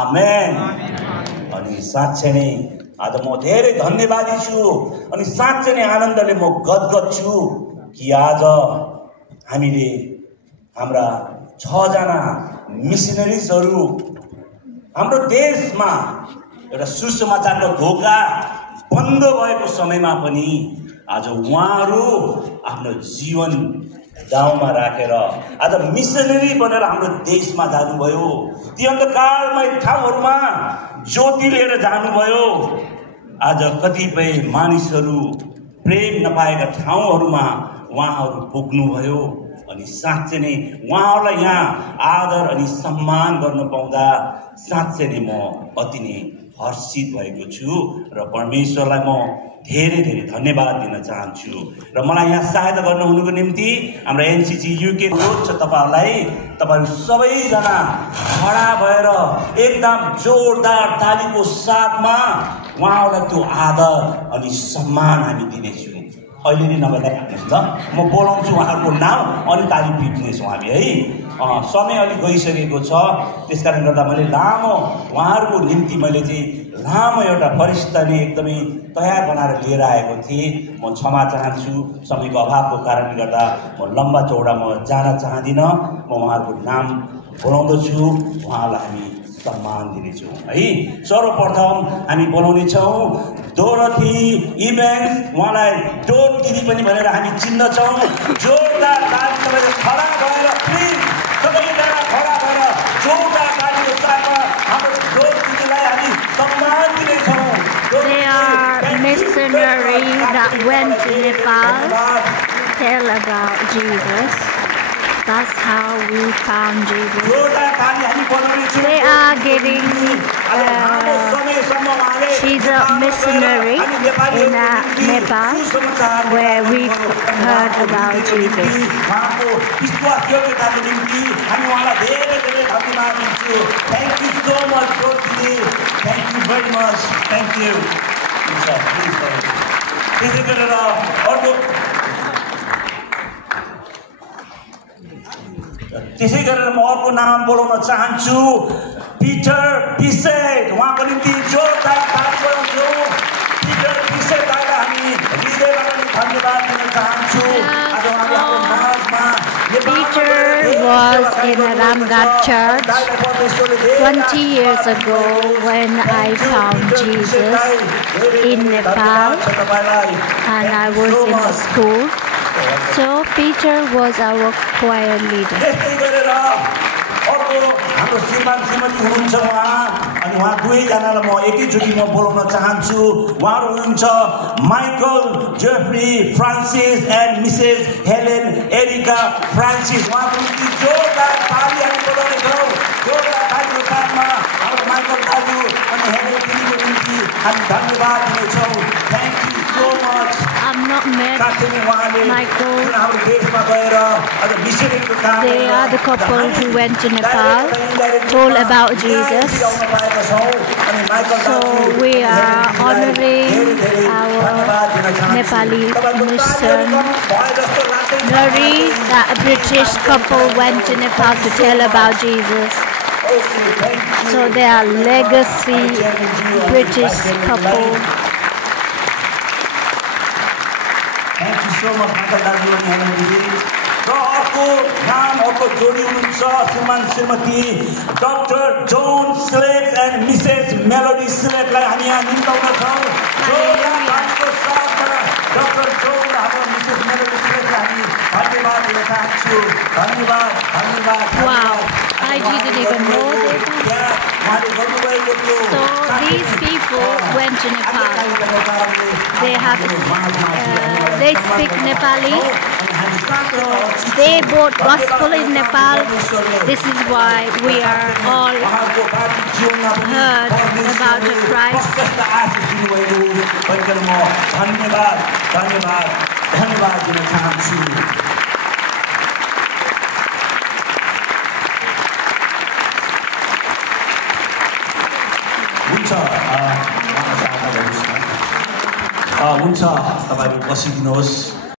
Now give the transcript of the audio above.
आमेन। अनि साँच्चै नै आज म धेरै धन्यवादी छु अनि साँच्चै नै आनन्दले म गदगद छु कि आज हामीले हाम्रा 6 जना मिशनरीजहरू हाम्रो देशमा एउटा सुसमाचारको ढोका बन्द भएको समयमा पनि आज उहाँहरू आफ्नो जीवन दाउमा राखेर आज मिशनरी बनेर हाम्रो देशमा जानुभयो। ती अन्धकारमय ठाउँहरूमा ज्योति लिएर जानुभयो। आज कतिपय मानिसहरू प्रेम नपाएका ठाउँहरूमा उहाँहरू पुग्नुभयो अनि साँच्चै नै उहाँहरूलाई यहाँ आदर अनि सम्मान गर्न पाउँदा साँच्चै नै म अति नै हर्षित भएको छु र परमेश्वरलाई म धेरै धेरै धन्यवाद दिन चाहन्छु र मलाई यहाँ सहायता गर्न हुनुको निम्ति हाम्रो एनसीसी युके ग्रुप छ। तपाईहरु सबैजना खडा भएर एकदम जोरदार तालीको साथमा उहाँहरूलाई त्यो आदर अनि सम्मान हामी दिनेछौँ। अहिले नै नगर्नुहोस् ल, म बोलाउँछु उहाँहरूको नाम अनि ताली पिट्नेछौँ हामी है। समय अलिक गइसकेको छ, त्यसकारण गर्दा मैले लामो उहाँहरूको निम्ति मैले चाहिँ लामो एउटा फरिस्ता नै एकदमै तयार बनाएर लिएर आएको थिएँ। म क्षमा चाहन्छु, समयको अभावको कारणले गर्दा म लम्बा चौडा म जान चाहदिनँ। म उहाँहरूको नाम बोलाउँदछु, उहाँलाई हामी सम्मान दिनेछौँ है। सर्वप्रथम हामी बोलाउनेछौँ डोरथी इभेन्स, उहाँलाई डोर दिदी पनि भनेर हामी चिन्दछौँ। जोरदार ताली सबैले खडा भएर प्लिज सबैजना खडा भएर जोरदार तालीको साथमा हाम्रो डोर दिदीलाई हामी सम्मान दिनेछौँ। They are missionaries that went to Nepal to tell about Jesus. That's how we found Jesus. They are getting, she's a missionary in Nepal where we heard about Jesus. Thank you so much, Jyoti. Thank you very much. Thank you. त्यसै गरेर म अर्को नाम बोलाउन चाहन्छु, Peter पिसेट। उहाँको निम्ति जोरदार ताली बजाउँछौँ। पिटर पिसेटलाई हामी हृदयबाट धन्यवाद दिन चाहन्छु। आज उहाँले हाम्रो माझमा Peter was in Ramgarh Church 20 years ago when I found Jesus in Nepal and I was in the school. So Peter was our choir leader. हाम्रो श्रीमान श्रीमती हुनुहुन्छ उहाँ, अनि उहाँ दुवैजनालाई म एकैचोटि म बोलाउन चाहन्छु। उहाँहरू हुनुहुन्छ Michael Jeffrey Francis and Mrs Helen Erica Francis. उहाँको निम्ति जोरदार ताली हामी बजाउनेछौँ। जोरदार तालीको साथमा हाम्रो माइकल दाजु अनि हेलेन दिदीको निम्ति हामी धन्यवाद दिनेछौँ। Thank you so much. I'm not met Michael. They are the couple who went to Nepal, told about Jesus. So we are honoring our Nepali missionary. That a British couple went to Nepal to tell about Jesus. So they are legacy British couple. अर्को नाम अर्को जोडी हुनुहुन्छ श्रीमान श्रीमती doctor John Slate and Mrs Melody स्लेटलाई हामी यहाँ निम्ताउँदछौँ। डाक्टर जोन हाम्रो मिसेस मेलोडी स्लेटलाई हामी धन्यवाद दिन चाहन्छु। धन्यवाद धन्यवाद। Wow, I didn't even know that. So these people went to Nepal. They speak Nepali. So they brought gospel in Nepal. This is why we are all heard about the Christ. हुन्छ, तपाईहरु बसिदिनुहोस्।